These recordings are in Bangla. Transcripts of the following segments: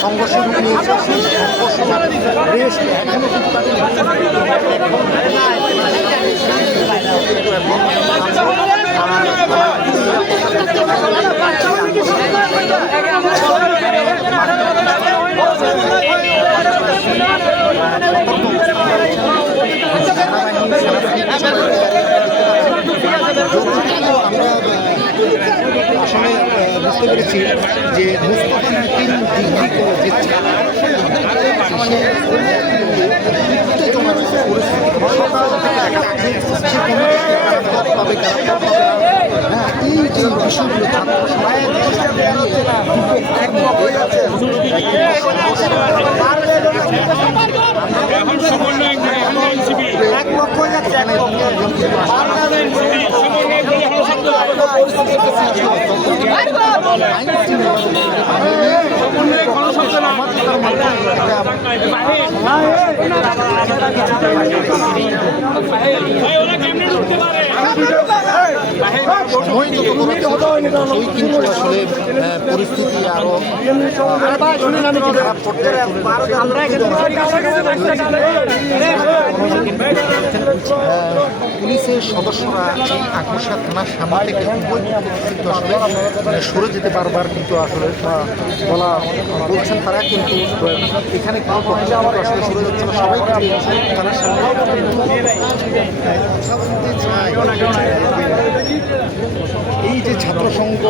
সংঘর্ষ নিয়েছে সেই সংঘর্ষ আমরা বুঝতে পেরেছি যে মুস্তফা তিন ডিগ্রি করে যে ছাড়া সে উত্তেজনার পরিস্থিতি সকাল থেকে দেখা যাচ্ছে। পরিস্থিতি আরও খারাপ পর্যায়ে আহ, পুলিশের সদস্যরা এই আকর্ষা থানার সামনে থেকে আসলে মানে সরে যেতে পারবার কিন্তু আসলে বলা, বলছেন তারা কিন্তু, এখানে কোনো পক্ষ আসলে সরে যাচ্ছে না। সবাই কিন্তু থানার সামনে এই যে ছাত্র সংঘ,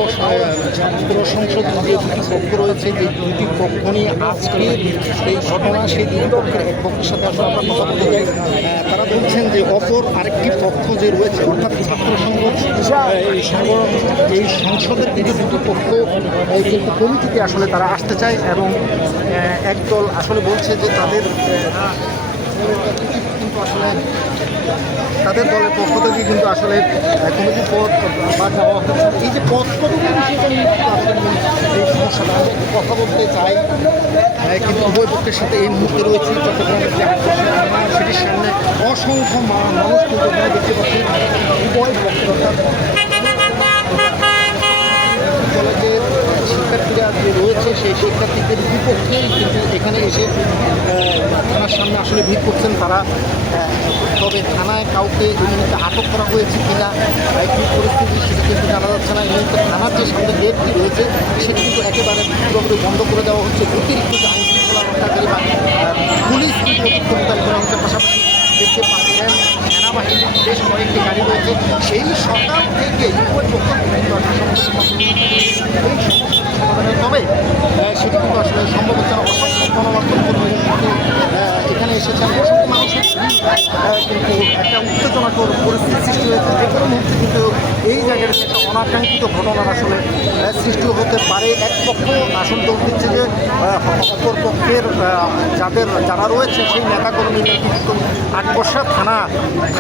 ছাত্র সংসদ যে দুটি পক্ষ রয়েছে, যে দুটি পক্ষ নিয়ে আজকে এই ঘটনা, সেই দুটি পক্ষের এক পক্ষের সাথে আসলে আমরা কথা বলতে তারা বলছেন যে অপর আরেকটি পক্ষ যে রয়েছে, অর্থাৎ ছাত্র সংঘ, এই এই সংসদের যে দুটি পক্ষ, এই কিন্তু কমিটিতে আসলে তারা আসতে চায় এবং একদল আসলে বলছে যে তাদের, কিন্তু আসলে তাদের দলের পক্ষ থেকে কিন্তু আসলে কমিটির পদ বা এই যে পদ বিষয়টা কথা বলতে চাই। আহ, কিন্তু উভয় সাথে এই মুহূর্তে রয়েছে চট্টগ্রামের সেটির সামনে অসংখ্য মানুষ দেখতে পাচ্ছি উভয় পক্ষের অর্থাৎ কলেজের শিক্ষার্থীরা যে রয়েছে, সেই শিক্ষার্থীদের বিপক্ষেই কিন্তু এখানে এসে থানার সামনে আসলে ভিড় করছেন তারা। তবে থানায় কাউকে এই মুহূর্তে আটক করা হয়েছে কিনা কী পরিস্থিতি, সেটা কিন্তু জানা যাচ্ছে না। এই মুহূর্তে থানার যে সামনে গেটটি রয়েছে, সেটি কিন্তু একেবারে পুরোপুরি বন্ধ করে দেওয়া হচ্ছে। অতিরিক্ত যে আইন শৃঙ্খলা রক্ষাকারী বা পুলিশ কিন্তু অতিক্রমকারী করা হচ্ছে। পাশাপাশি দেখতে পাচ্ছেন সেনাবাহিনীর বেশ কয়েকটি গাড়ি রয়েছে। সেই সকাল থেকে উভয় পক্ষ কিন্তু সমস্ত এই সমস্যার সমাধানে তবে সেটি কিন্তু আসলে সম্ভব হচ্ছে না। অসংখ্য গণমাধ্যম কর্মী এখানে এসেছেন। অসংখ্য মানুষের কিন্তু একটা উত্তেজনাকর পরিস্থিতি সৃষ্টি হয়েছে। যে কোনো মুহূর্তে কিন্তু এই জায়গাটা অনাকাঙ্ক্ষিত ঘটনার আসলে সৃষ্টি হতে পারে। এক পক্ষ আসল দোষ দিচ্ছে যে অপর পক্ষের যাদের যারা রয়েছে, সেই নেতাকর্মীদের কিন্তু আটবর্ষা থানা,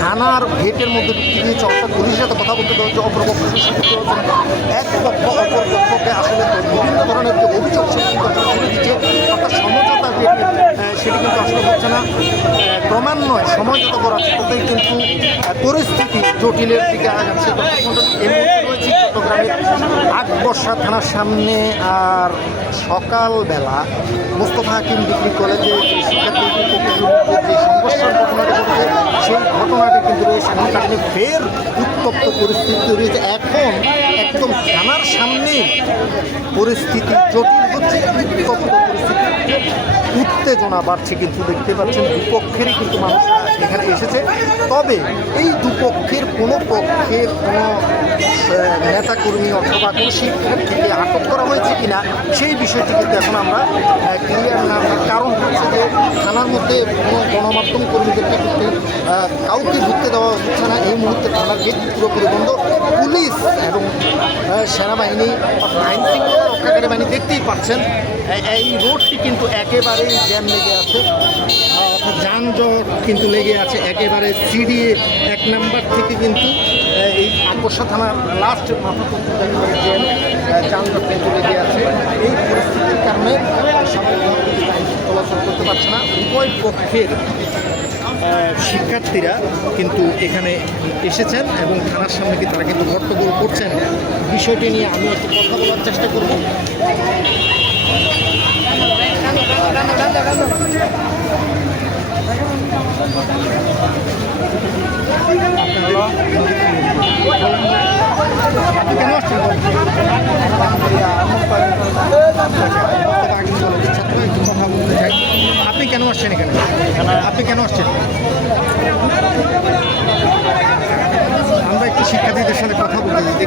থানার গেটের মধ্যে ঢুকতে দিয়েছে অর্থাৎ পুলিশের সাথে কথা বলতে হচ্ছে অপর না। এক পক্ষ অপর পক্ষকে আসলে বিভিন্ন ধরনের যে অভিযোগ, সেটি দিচ্ছে। অর্থাৎ সমঝোতা সেটি কিন্তু আসলে হচ্ছে না। ক্রমান্বয়ে যত গড়াচ্ছে ততই কিন্তু পরিস্থিতি জটিলের দিকে আগাচ্ছে। তখন এই চট্টগ্রামের আটবর্ষা থানার সামনে আর সকালবেলা মোস্তফা হাকিম ডিগ্রি কলেজে শিক্ষার্থীদের যে সংঘর্ষের ঘটনাটি ঘটেছে, সেই ঘটনাটি কিন্তু রয়েছে। এবং তাকে ফের উত্তপ্ত পরিস্থিতি রয়েছে। এখন একদম থানার সামনে পরিস্থিতি জটিল হচ্ছে, উত্তপ্ত পরিস্থিতি, উত্তেজনা বাড়ছে কিন্তু দেখতে পাচ্ছেন। দুপক্ষেরই কিন্তু মানুষ এখানে এসেছে। তবে এই দুপক্ষের কোনো পক্ষের কোনো নেতাকর্মী অথবা কোনো শিক্ষার্থীকে আটক করা হয়েছে কিনা সেই বিষয়টি কিন্তু এখন আমরা ক্লিয়ার না। কারণ হচ্ছে যে থানার মধ্যে কোনো গণমাধ্যম কর্মীদেরকে কিন্তু কাউকে ঢুকতে দেওয়া হচ্ছে না। এই মুহূর্তে থানার গেট পুরোপুরি বন্ধ। পুলিশ এবং সেনাবাহিনী আইন শৃঙ্খলা রক্ষাকারী বাহিনী দেখতেই পাচ্ছেন এই রোডটি কিন্তু একেবারেই জ্যাম লেগে আছে। যানজট কিন্তু লেগে আছে একেবারে সিডি এক নাম্বার থেকে কিন্তু এই আকর্ষা থানার লাস্ট যানজট কিন্তু লেগে আছে এই পরিস্থিতির কারণে চলাচল করতে পারছে না উভয় পক্ষের শিক্ষার্থীরা কিন্তু এখানে এসেছেন এবং থানার সামনে কি তারা কিন্তু গর্তগোল করছেন বিষয়টি নিয়ে আমি একটু কথা বলার চেষ্টা করব আপনি কেন আসছেন ছাত্র একটু কথা বলতে চাই আপনি কেন এখানে? আপনি কেন আসছেন? আমরা একটু শিক্ষার্থীদের সাথে কথা বলতে দেখি।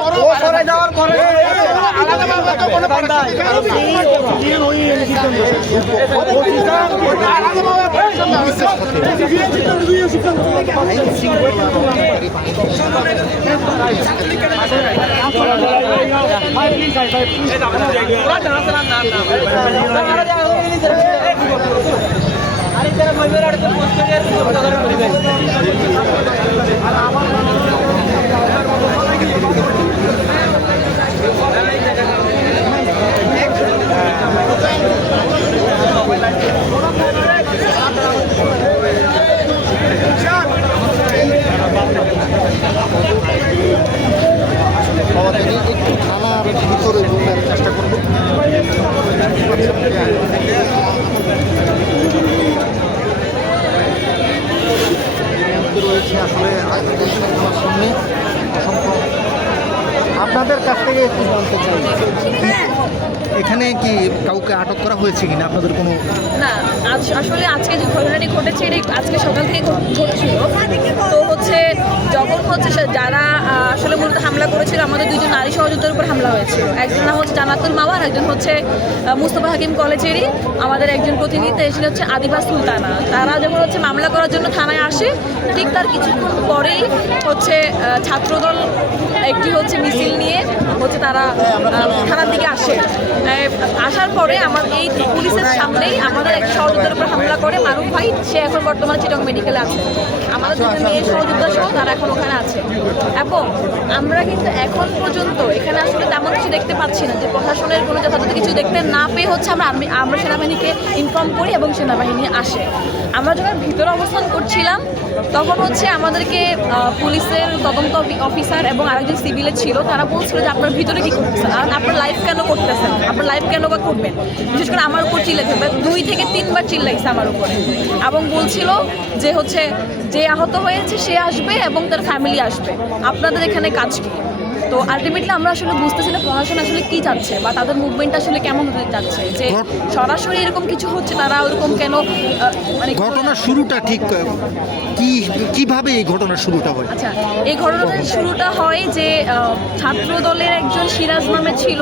যাওয়ার পরে আলাদাভাবে তো কোনো পাওয়া যায়নি একটু থানার ভিতরে ঢোকার চেষ্টা করব রয়েছে আসলে আজকের থানার সামনে অসংখ্য আপনাদের কাছ থেকে একটু জানতে চাই এখানে কি কাউকে আটক করা হয়েছে কিনা আপনাদের কোনো না আজ আসলে আজকে যে ঘটনাটি ঘটেছে এটি আজকে সকাল থেকে ঘট- ঘটছিল তো হচ্ছে যখন হচ্ছে সে- যারা আহ, আসলে মূলত হামলা করেছিল আমাদের দুজন নারী সহযোদ্ধার উপর হামলা হয়েছিল একজন না হচ্ছে জানাতুল মাওয়া, আর একজন হচ্ছে মুস্তফা হাকিম কলেজেরই। আমাদের একজন প্রতিনিধি এসে হচ্ছে আদিবা সুলতানা। তারা যখন হচ্ছে মামলা করার জন্য থানায় আসে, ঠিক তার কিছুক্ষণ পরেই হচ্ছে ছাত্রদল একটি হচ্ছে মিছিল নিয়ে হচ্ছে তারা থানার দিকে আসে। আসার পরে আমার এই পুলিশের সামনেই আমাদের এক সহযোদ্ধার উপর হামলা করে মারুফ ভাই। সে এখন বর্তমানে চিটং মেডিকেলে আছে। আমাদের দুজন মেয়ের সহযোগিতা সহ তারা এখন ওখানে আছে। এবং আমরা কিন্তু এখন পর্যন্ত এখানে আসলে তেমন কিছু দেখতে পাচ্ছি না যে প্রশাসনের কোনো যথাযথ কিছু দেখতে না পেয়ে হচ্ছে আমরা আমি- আমরা সেনাবাহিনীকে ইনফর্ম করি এবং সেনাবাহিনী আসে। আমরা যখন ভিতরে অবস্থান করছিলাম, তখন হচ্ছে আমাদেরকে পুলিশের তদন্ত অফি- অফিসার এবং আরেকজন সিভিলে ছিল, তারা বলছিল যে আপনার ভিতরে কী করতেছেন? আর আপনার লাইফ কেন করতেছেন? আপনার লাইফ কেন বা করবেন? বিশেষ করে আমার উপর চিল্লাইছে দুই থেকে তিনবার চিল্লাইছে আমার উপরে। এবং বলছিল যে হচ্ছে, যে আহত হয়েছে সে আসবে এবং তার ফ্যামিলি আসবে। আপনাদের এখানে কাজ কি? তো আলটিমেটলি আমরা আসলে বুঝতেছি না প্রশাসন আসলে কি চাচ্ছে বা তাদের মুভমেন্ট আসলে কেমন হতে যাচ্ছে। যে সরাসরি এরকম কিছু হচ্ছে তারা ওরকম কেন মানে ঘটনার শুরুটা ঠিক কি কীভাবে এই ঘটনার শুরুটা হয়? আচ্ছা এই ঘটনার শুরুটা হয় যে ছাত্র দলের একজন সিরাজ নামে ছিল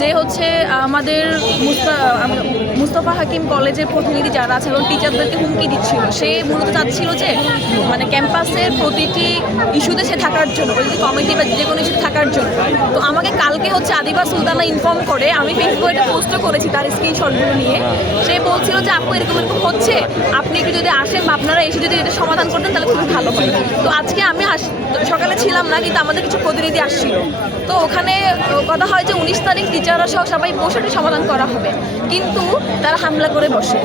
যে হচ্ছে আমাদের মুস্তা আম- মুস্তফা হাকিম কলেজের প্রতিনিধি যারা আছে এবং টিচারদেরকে হুমকি দিচ্ছিল। সে মূলত চাচ্ছিল যে মানে ক্যাম্পাসের প্রতিটি ইস্যুতে সে থাকার জন্য প্রতিটি কমিটি বা যে কোনো ইস্যুতে থাকার জন্য। তো আমাকে কালকে হচ্ছে আদিবা সুলতানা ইনফর্ম করে আমি ফেসবুকে পোস্টও করেছি তার স্ক্রিনশটগুলো নিয়ে। সে বলছিল যে, আপু, এরকম এরকম হচ্ছে। আপনি একটু যদি আসেন বা আপনারা এসে যদি এটা সমাধান করতেন, তাহলে খুবই ভালো হয়। তো আজকে আমি সকালে ছিলাম না, কিন্তু আমাদের কিছু প্রতিনিধি আসছিল। তো ওখানে কথা হয় যে, উনিশ তারিখ টিচাররা সহ সবাই বসে সমাধান করা হবে। কিন্তু তারা হামলা করে বসে।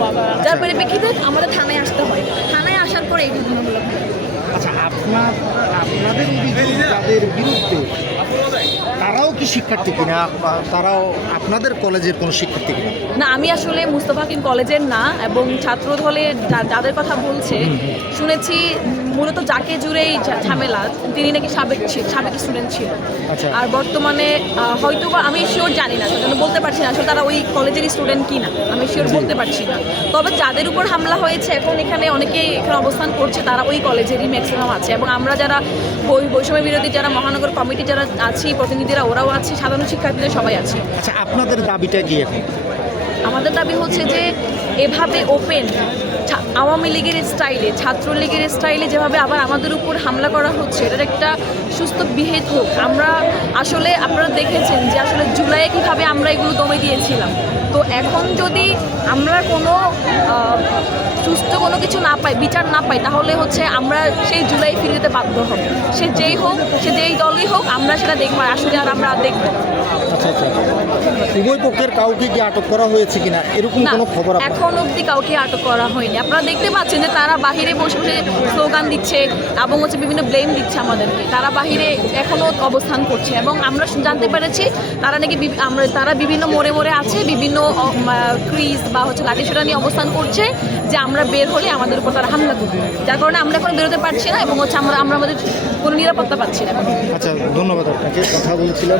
যার পরিপ্রেক্ষিতে আমাদের থানায় আসতে হয়। থানায় আসার পরে এই ঘটনাগুলো আচ্ছা আপনার, আপনাদের যাদের বিরুদ্ধে তারাও কি শিক্ষার্থী কিনা তারাও আপনাদের কলেজের কোনো শিক্ষার্থী কিনা? না আমি আসলে মুস্তফা হাকিম কলেজের না এবং ছাত্র দলে যাদের কথা বলছে শুনেছি মূলত যাকে জুড়েই ঝা- ঝামেলা। তিনি নাকি সাবেক সাবেক স্টুডেন্ট ছিল। আচ্ছা। আর বর্তমানে হয়তো বা আমি শিওর জানি না সেজন্য বলতে পারছি না আসলে তারা ওই কলেজের স্টুডেন্ট কি না আমি শিওর বলতে পারছি না। তবে যাদের উপর হামলা হয়েছে এখন এখানে অনেকেই এখানে অবস্থান করছে তারা ওই কলেজেরই ম্যাক্সিমাম আছে। এবং আমরা যারা বৈষম্য বিরোধী যারা মহানগর কমিটি যারা আছি প্রতিনিধিরা ওরাও আছে সাধারণ শিক্ষার্থীদের সবাই আছে। আচ্ছা আপনাদের দাবিটা কি এখন? আমাদের দাবি হচ্ছে যে এভাবে ওপেন আওয়ামী লীগের স্টাইলে, ছাত্রলীগের স্টাইলে যেভাবে আবার আমাদের উপর হামলা করা হচ্ছে, এটার একটা সুস্থ বিহেদ হোক। আমরা আসলে, আপনারা দেখেছেন যে আসলে জুলাইয়ে কীভাবে আমরা এগুলো দমে দিয়েছিলাম। তো এখন যদি আমরা কোনো সুস্থ কোনো কিছু না পাই, বিচার না পাই, তাহলে হচ্ছে আমরা সেই জুলাই ফিরে যেতে বাধ্য হব। সে যেই হোক, সে যেই দলই হোক, আমরা সেটা দেখব আসলে আর আমরা দেখব। আচ্ছা আচ্ছা। উভয় পক্ষের কাউকে কি আটক করা হয়েছে কিনা? এরকম কোনো খবর এখন অবধি কাউকে আটক করা হয়নি। আপনারা দেখতে পাচ্ছেন যে তারা বাহিরে বসে বসে স্লোগান দিচ্ছে এবং হচ্ছে বিভিন্ন ব্লেম দিচ্ছে আমাদেরকে। তারা বাহিরে এখনও অবস্থান করছে এবং আমরা জানতে পেরেছি তারা নাকি আমরা তারা বিভিন্ন মোড়ে মোড়ে আছে বিভিন্ন ক্রিজ বা হচ্ছে লাঠিসোটা নিয়ে অবস্থান করছে যে আমরা বের হলে আমাদের উপর তারা হামলা করবে। যার কারণে আমরা এখন বেরোতে পারছি না এবং হচ্ছে আমরা আমরা আমাদের কোনো নিরাপত্তা পাচ্ছি না। আচ্ছা ধন্যবাদ আপনাকে। কথা বলছিলাম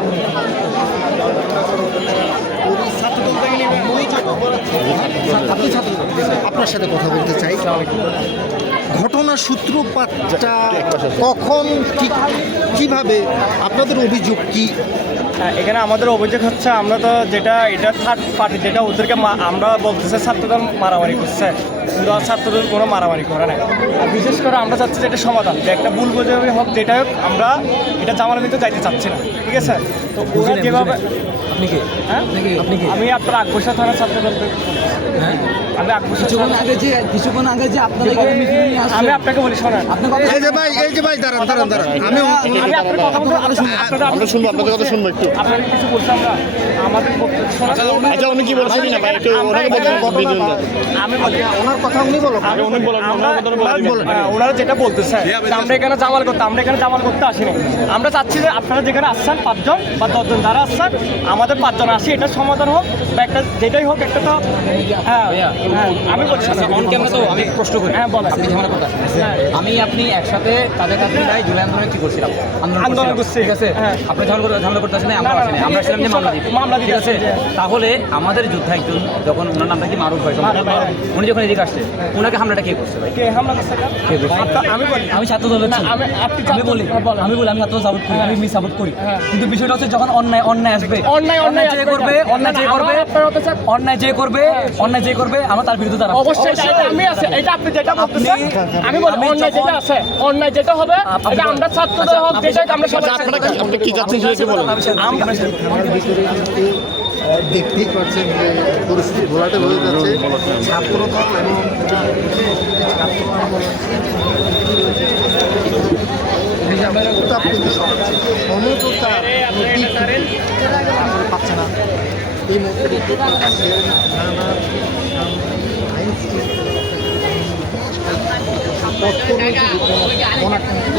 আপনি ছাত্র আপনার সাথে কথা বলতে চাই। ঘটনা সূত্রপাতটা কখন ঠিক কীভাবে আপনাদের অভিযোগ কি? হ্যাঁ, এখানে আমাদের অভিযোগ হচ্ছে আমরা তো যেটা এটা থার্ড পার্টি যেটা ওদেরকে আমরা বলতেছে ছাত্রদের মারামারি করছে। আর ছাত্রদল কোনো মারামারি করে না আর বিশেষ করে আমরা চাচ্ছি যে এটা সমাধান যে একটা ভুল বোঝাবি হোক যেটা হোক আমরা এটা জামানের ভিতরে যাইতে চাচ্ছি না ঠিক আছে? তো ওরা যেভাবে আপনি কি? হ্যাঁ? আপনি কি? আমি আপনার আকবসা থানার থেকে হ্যাঁ। আমি কিছুক্ষণ আগে যে কিছুক্ষণ আগে যে আপনাদের এখানে মিছিল নিয়ে আসছে আমি আপনাকে বলি শোনেন। আপনি কথা এই যে ভাই এই যে ভাই দাঁড়ান দাঁড়ান দাঁড়ান। আমি আমি আপনার কথা বলতে আপনারা শুনব আপনাদের কথা শুনব একটু। আপনারা কিছু বলছি আমরা? আমাদের আচ্ছা উনি কি বলছেন না ভাই? একটু ওনাকে বলছেন আমি ওনার কথা উনি বলো আরে উনি বলেন আমরা ওনার কথা বলেন। ওনারা- হ্যাঁ, যেটা বলতেছে আমরা এখানে জামাল করতে আমরা এখানে জামাল করতে আসিনি। আমরা চাচ্ছি যে আপনারা যেখানে আসছেন পাঁচজন বা দশজন যারা আসছেন আমাদের পাঁচজন আসি এটা সমাধান হোক বা একটা যেটাই হোক একটা তো হ্যাঁ হ্যাঁ আমি বলছি। অন ক্যামেরা তো আমি প্রশ্ন করি। হ্যাঁ, বলেন। আপনি ঝামেলা করতে হ্যাঁ। আমি আপনি একসাথে তাদের কাছে যাই জুলাই আন্দোলনে কি করছিলাম? আন্দোলন করছি। ঠিক আছে? হ্যাঁ। আপনি ঝামেলা করতে ঝামেলা করতে আসেন আমরা আসেনি আমরা আসলাম যে মামলা ঠিক আছে? হ্যাঁ। তাহলে আমাদের যোদ্ধা একজন যখন ওনার নামটা কি মারুফ ভাই। হ্যাঁ, হ্যাঁ। উনি যখন এদিকে আসছে ওনাকে হামলাটা কে করছে ভাই? আপনার- আমি ছাত্র দলের আমি বলি হ্যাঁ, আমি বলি আমি ছাত্র সাপোর্ট করি আমি মিস সাপোর্ট করি। হ্যাঁ। কিন্তু বিষয়টা হচ্ছে যখন অন্যায় অন্যায় আসবে অন্যায় অন্যায় যে করবে অন্যায় যে করবে অন্যায় যে করবে অন্যায় যে করবে আমরা তার বিরুদ্ধে দাঁড়াবো। অবশ্যই আমি আছে এটা আপনি যেটা বলতেছেন আমি বলি অন্যায় যেটা আছে অন্যায় যেটা হবে এটা। আমরা ছাত্রদের হোক আপনি- যেটা আমরা সবাই আপনারা কি আপনি কি যাচ্ছেন সেটা বলেন আহ, দেখতেই পাচ্ছেন যে পরিস্থিতি ঘোলাটে হয়ে যাচ্ছে। ছাত্রদল এবং ছাত্র। সমঝোতা নদী আমরা পাচ্ছে না এই মুহূর্তে নানা